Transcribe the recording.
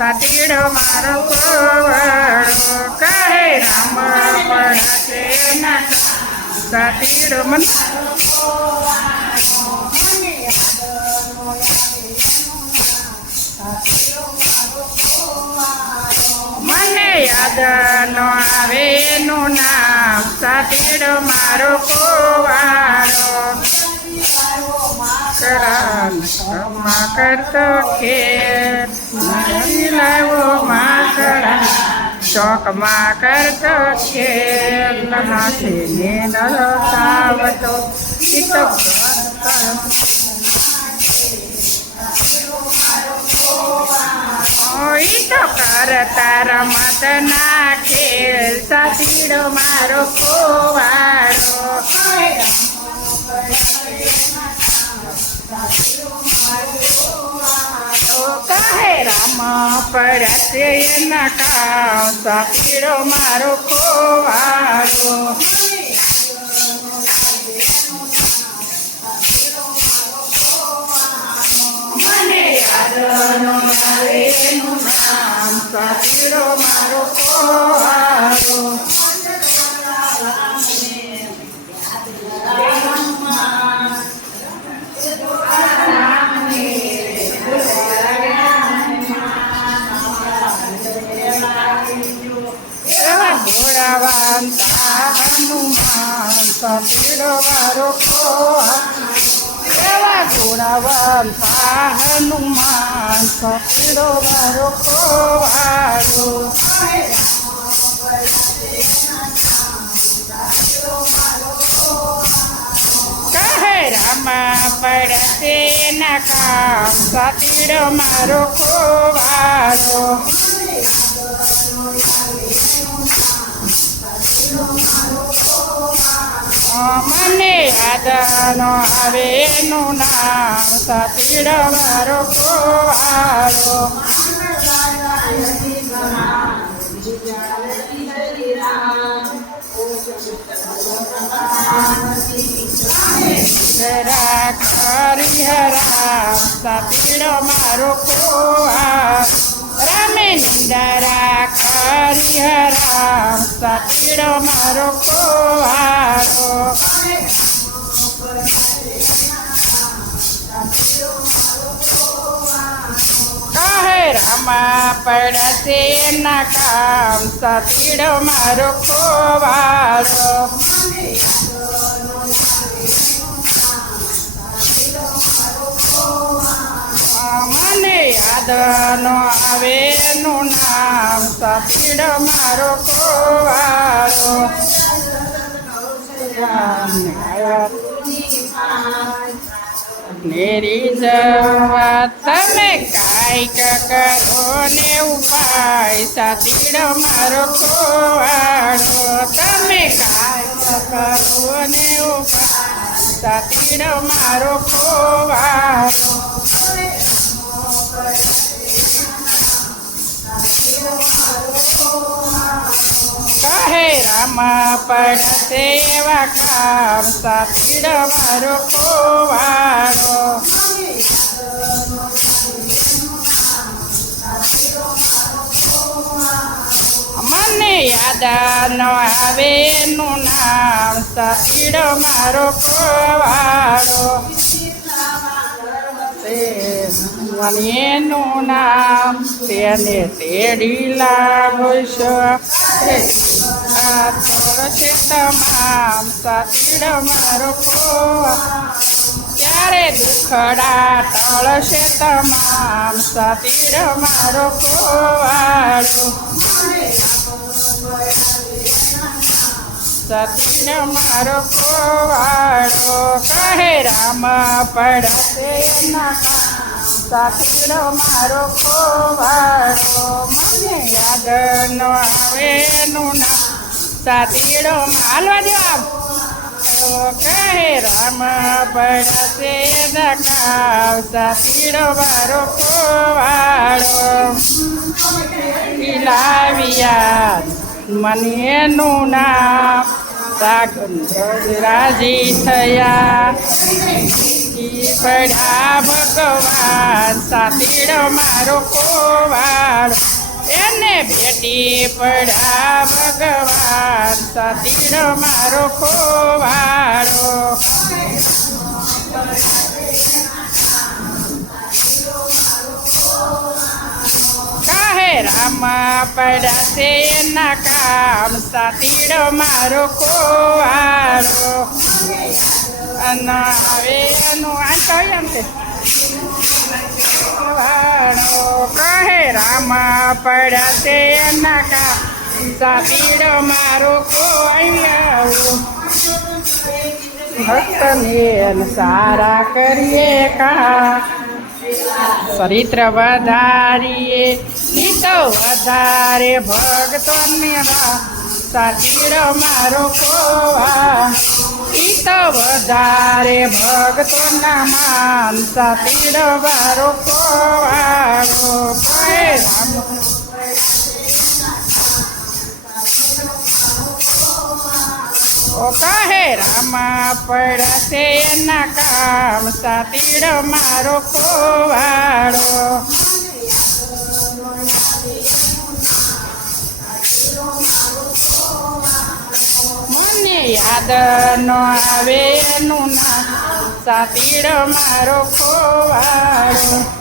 સાતીડો મારો કોવાળો કહે રામ પડશે ના સાતીડો મને યાદ નો આવે નું નામ સાતીડો મારો કોવાળો ક્ષમા કરતો ખેર લાવો માકડા ચોકમાં કરતો ખેર હાથીને નરસાવતો ઈતો કરતા રમત ના ખેલ સાતીડો મારો કોવાળો કહે રામ પડશે એના કામ સાતીડો મારો કોવાળો મને યાદ નો આવે એનું નામ સાતીડો મારો કોવાળો ઘોડાવાંતા હનુમાન સાતીડો મારો કોવાળો ઘોડાવાંતા હનુમાન સાતીડો મારો કોવાળો કહે રામા પડશે ના કામ સાતીડો મારો કોવાળો મને યાદ નો આવે નું નામ સાતીડો મારો કોવાળો હરિહરામ સાતીડો મારો કોવાળો રામે નિંદરા હરિહરામ સાતીડો મારો કોવાળો કહે રામા પડશે ના કામ સાતીડો મારો કોવાળો મને યાદ નો આવે નું નામ સાતીડો મારો કોવાળો મેરી જવા તમે કાંઈક કરો ને ઉપાય સાતીડો મારો કોવાળો તમે કાંઈક કરો ને ઉપાય સાતીડો મારો કોવાળો કહે રામા પડશે એવા કામ સાતીડો મારો કોવાળો મને યાદ નો આવે નું નામ સાતીડો મારો કોવાળો એનું નામ તેને તેડી લાવશો છે તમામ સાતીડો મારો કોવાળો ત્યારે દુખડા ટળશે તમામ સાતીડો મારો કોવાળો સાતીડો મારો કોવાળો કહે રામ પડશે ના સાતીડો મારો કોવાળો મને યાદ નો આવે નું નામ સાતીડો હાલવા જવાબ કહે રામ પડશે નકાવ સાતીડો મારો કોવાળો લાવ્યા મને એનું નામ રાજી થયા પડ્યા ભગવાન સાતીડો મારો ખોવાડો એને ભેટી પડ્યા ભગવાન સાતીડો મારો ખોવાડો કાહે રામ પડ્યા છે એના કામ સાતીડો મારો ખોવાડો અને હવે એનું આ કહ્યું એમ કે વાળો કહે રામ પડ્યા છે એના કામ સાતીડો મારો ખોવાડો ભક્તને સારા કરીએ કા ચરિત્ર વધારીએ ગીતો વધારે ભક્તોને સાતીડો મારો ખોવા ગીતો વધારે ભક્તોના માન સાતીડો મારો ખોવાડો કહે રામ ઓ કહે રામ પડશે એના કામ સાતીડો મારો ખોવાડો મને યાદ ન આવે એનું નામ સાતીડો મારો ખોવાડો